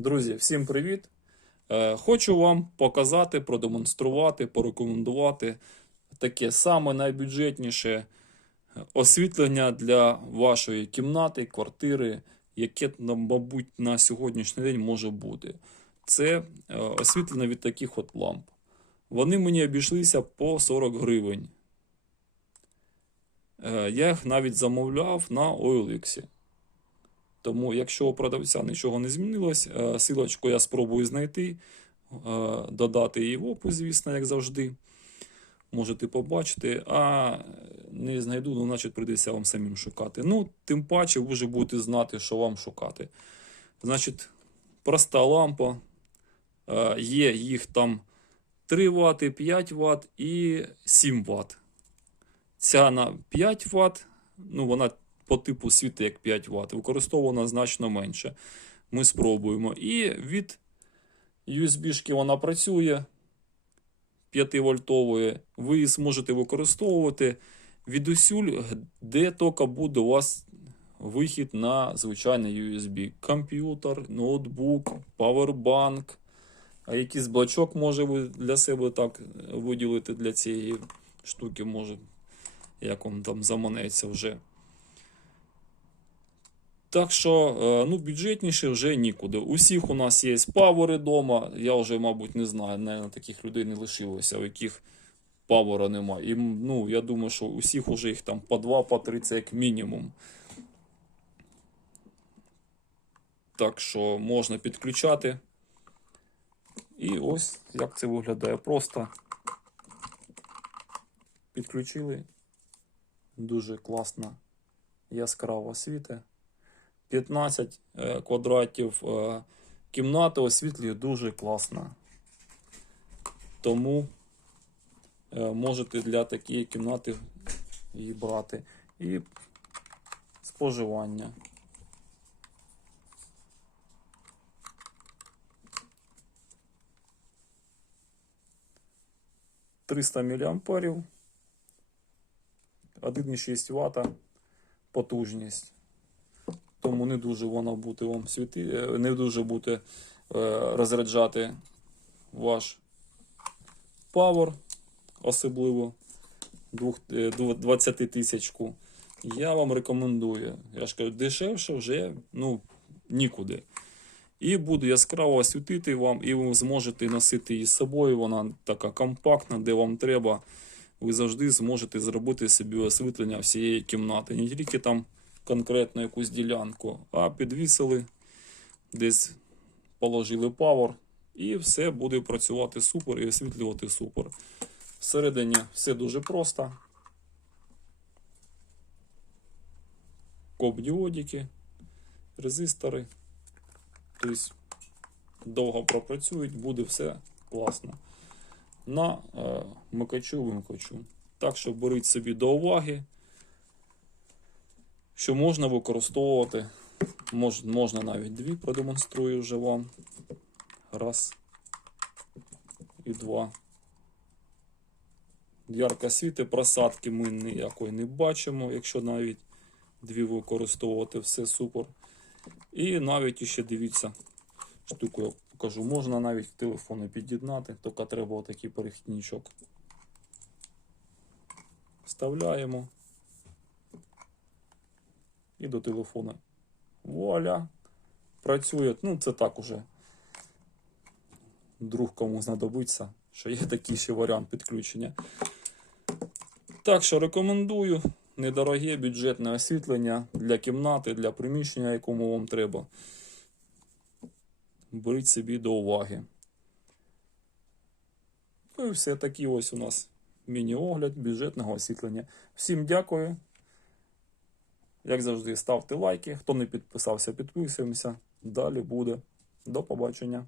Друзі, всім привіт! Е, Хочу вам показати, продемонструвати, порекомендувати таке саме найбюджетніше освітлення для вашої кімнати, квартири, яке, мабуть, на сьогоднішній день може бути. Це е, освітлення від таких от ламп. Вони мені обійшлися по 40 гривень. Е, Я їх навіть замовляв на OLX. Тому, якщо у продавця нічого не змінилось, е, силочку я спробую знайти, е, додати її в опис, звісно, як завжди. Можете побачити, а не знайду, ну, значить, прийдеться вам самим шукати. Ну, тим паче, ви вже будете знати, що вам шукати. Значить, проста лампа. Е, Є їх там 3 Вт, 5 Вт і 7 Вт. Ця на 5 Вт, ну, вона по типу світить як 5 Вт, використовувана значно менше. Ми спробуємо. І від USB-шки вона працює 5-вольтової. Ви її зможете використовувати відусюль, де тільки буде у вас вихід на звичайний USB. Комп'ютер, ноутбук, павербанк. А якийсь блочок може ви для себе так виділити для цієї штуки, може, як вам там заманеться вже. Так що, е, ну, бюджетніше вже нікуди. Усіх у нас є павери вдома. Я вже, мабуть, не знаю, наверное, таких людей не лишилося, у яких павера немає. І, ну, я думаю, що усіх уже їх там по 2, по 3 це як мінімум. Так що можна підключати. І ось як це виглядає. Просто підключили. Дуже класно, яскраво світе. 15 е, квадратів е, кімнати освітлює дуже класно. Тому е, можете для такої кімнати її брати. І споживання. Триста міліамперів, 1,6 Вт потужність тому не дуже вона буде вам світи, е, не дуже буде е, розряджати ваш павер, особливо 20 тисячку. Я вам рекомендую. Я ж кажу, дешевше вже ну, нікуди. І буде яскраво освітити вам, і ви зможете носити її з собою. Вона така компактна, де вам треба. Ви завжди зможете зробити собі освітлення всієї кімнати. Не тільки там конкретно якусь ділянку, а підвісили, десь положили павер, і все буде працювати супер і освітлювати супер. Всередині все дуже просто. Коп-діодики, резистори. Тобто довго пропрацюють, буде все класно. На е, микачу вимкачу. Так що беріть собі до уваги що можна використовувати. Мож, можна навіть дві продемонструю вже вам. Раз і два. Ярко світи, просадки ми ніякої не бачимо, якщо навіть дві використовувати, все супер. І навіть ще дивіться, штуку я покажу, можна навіть в телефони під'єднати, тільки треба отакий перехідничок. Вставляємо і до телефона. Вуаля! Працює. Ну, це так уже. Друг кому знадобиться, що є такий ще варіант підключення. Так що рекомендую недороге бюджетне освітлення для кімнати, для приміщення, якому вам треба. Беріть собі до уваги. Ну і все такий ось у нас міні-огляд бюджетного освітлення. Всім дякую. Як завжди, ставте лайки. Хто не підписався, підписуємося. Далі буде. До побачення.